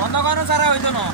বন্ধ করানো ছাড়া হইতো না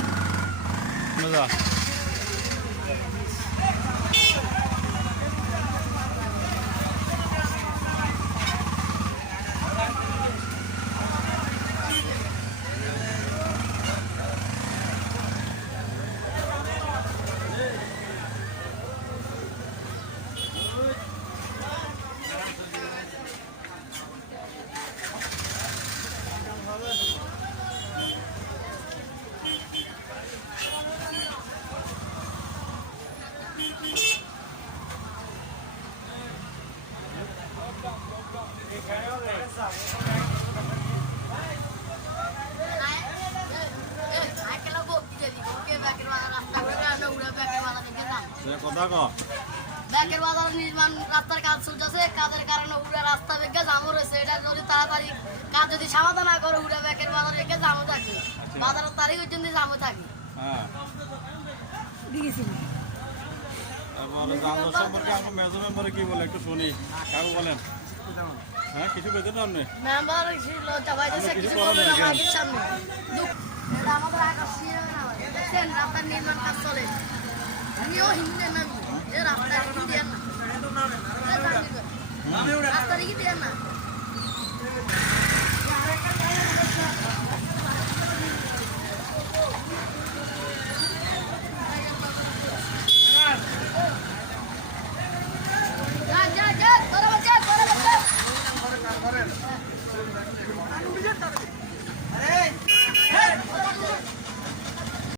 ব্যাকের বাজার নির্মাণ রাস্তার কাজ চলতেছে, কাজের কারণে উড়া রাস্তা বেগে জাম রয়েছে। এটা যদি তাড়াতাড়ি কাজ যদি সমাধান না করে উড়া ব্যাকের বাজার বেগে জামও থাকে, বাজারের তারিখ পর্যন্ত জামও থাকে। কি বলে একটু শুনি, কাকু বলেন। হ্যাঁ, কিছু পেতে না আপনি? মেম্বার কিছু বলবেন আমাদের সামনে। এটা আমাদের আকাশ দেখছেন, রাস্তার নির্মাণ কাজ চলে। আমিও হিন্দের নামি রাস্তা কি দেন না, রাস্তা কি দেন না।